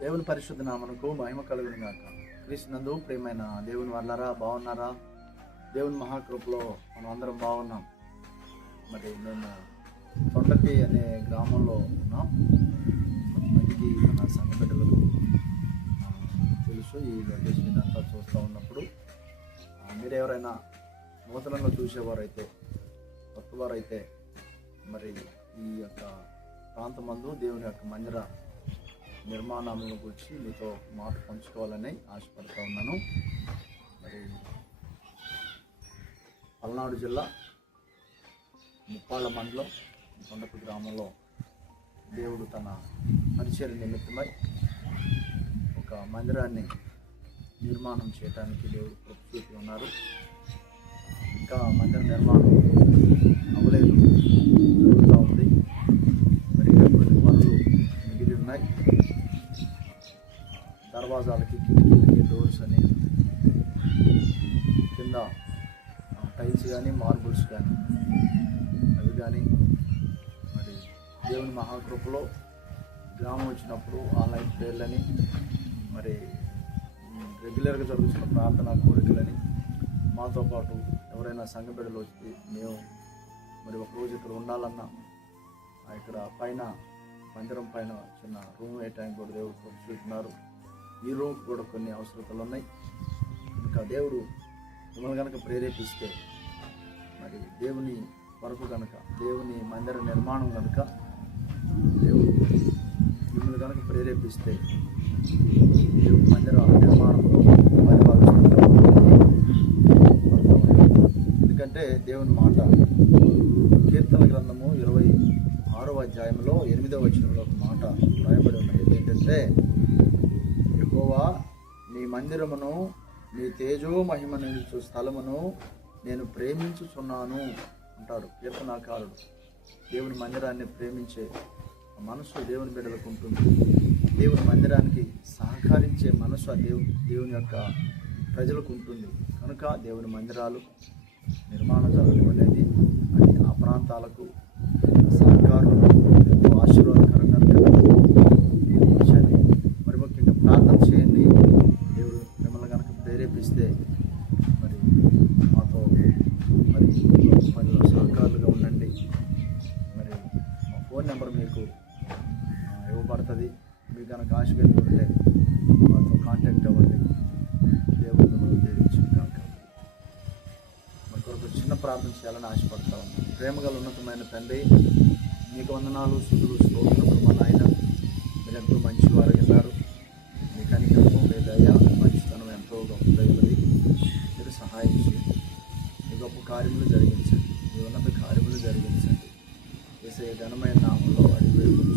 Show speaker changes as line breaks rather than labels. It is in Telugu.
దేవుని పరిశుద్ధ నామనకు మహిమ కలుగును గాక క్రీస్తునందు ప్రేమైన దేవుని వల్లరా బాగున్నారా? దేవుని మహాకృపలో మనం అందరం బాగున్నాం. మరి మేము తొండపి అనే గ్రామంలో ఉన్నాం. కొంతమందికి మన సంఘ బిడ్డలకు తెలుసు ఈ లొకేషన్ ఇదంతా చూస్తూ ఉన్నప్పుడు. మీరు ఎవరైనా నూతనంగా చూసేవారైతే కొత్తవారైతే మరి ఈ యొక్క ప్రాంతమందు దేవుని యొక్క మందిర నిర్మాణాలను గురించి మీతో మాట పంచుకోవాలని ఆశపడుతూ ఉన్నాను. మరి పల్నాడు జిల్లా ముప్పాళ్ళ మండలం కొండపు గ్రామంలో దేవుడు తన పరిచయ నిమిత్తమై ఒక మందిరాన్ని నిర్మాణం చేయడానికి దేవుడు ప్రకృతి ఉన్నారు. ఇంకా మందిర నిర్మాణం అవ్వలేదు జరుగుతూ ఉంది మరి ఇంకా కొన్ని పనులు మిగిలి ఉన్నాయి దర్వాజాలకి కిటికీలకి డోర్స్ అని కింద టైల్స్ కానీ మార్బుల్స్ కానీ అవి కానీ మరి దేవుని మహాకృపలో గ్రామం వచ్చినప్పుడు ఆన్లైన్ పేర్లని మరి రెగ్యులర్గా జరుగుతున్న ప్రార్థన కోరికలని మాతో పాటు ఎవరైనా సంఘ బిడ్డలు వచ్చి మేము మరి ఒకరోజు ఇక్కడ ఉండాలన్నా ఇక్కడ పైన మందిరం పైన చిన్న రూమ్ వేయటానికి కూడా దేవుడు చూస్తున్నారు ఈ రూమ్ కూడా కొన్ని అవసరతలు ఉన్నాయి. ఇంకా దేవుడు మిమ్మల్ని కనుక ప్రేరేపిస్తే మరి దేవుని వరకు కనుక దేవుని మందిర నిర్మాణం కనుక దేవుడు మిమ్మల్ని కనుక ప్రేరేపిస్తే దేవుని మందిర నిర్మాణంలో మరి ఎందుకంటే దేవుని మాట కీర్తన గ్రంథము ఇరవై ఆరవ అధ్యాయంలో ఎనిమిదవ వచనంలో ఒక మాట రాయబడి ఉన్నది. ఏంటంటే నీ మందిరమును నీ తేజో మహిమ నిలుచు స్థలమును నేను ప్రేమించుచున్నాను అంటాడు కీర్తనాకారుడు దేవుని మందిరాన్ని ప్రేమించే మనసు దేవుని బిడ్డలకు ఉంటుంది. దేవుని మందిరానికి సహకరించే మనసు ఆ దేవుని దేవుని యొక్క ప్రజలకు ఉంటుంది. కనుక దేవుని మందిరాలు నిర్మాణం జరగడం అనేది అది ఆ ప్రాంతాలకు సహకారులకు ఎంతో ఆశీర్వాదకరంగా ఈ విషయాన్ని మరి ముఖ్యంగా ప్రార్థన చేయండి దేవుడు మిమ్మల్ని కనుక చూస్తే మరి మాతో మరి ఈ పనిలో సహకారులుగా ఉండండి. మరి మా ఫోన్ నెంబర్ మీకు ఇవ్వబడుతుంది. మీకు కనుక ఆశ కలిగి ఉంటే మాతో కాంటాక్ట్ అవ్వండి. దేవుడు మనం దీవించును కాక మన కొరకు చిన్న ప్రార్థన చేయాలని ఆశపడతా ఉన్నాను ప్రేమగల ఉన్నతమైన తండ్రి మీకు వందనాలు సుధులు స్తోత్రములు మా నాయన. మీరు ఎంతో మంచివారు ఉన్నారు. కార్యములు జరిగించండి. మీ ఉన్నత కార్యములు జరిగించండి. వేసే ఘనమైన నామంలో అడిగి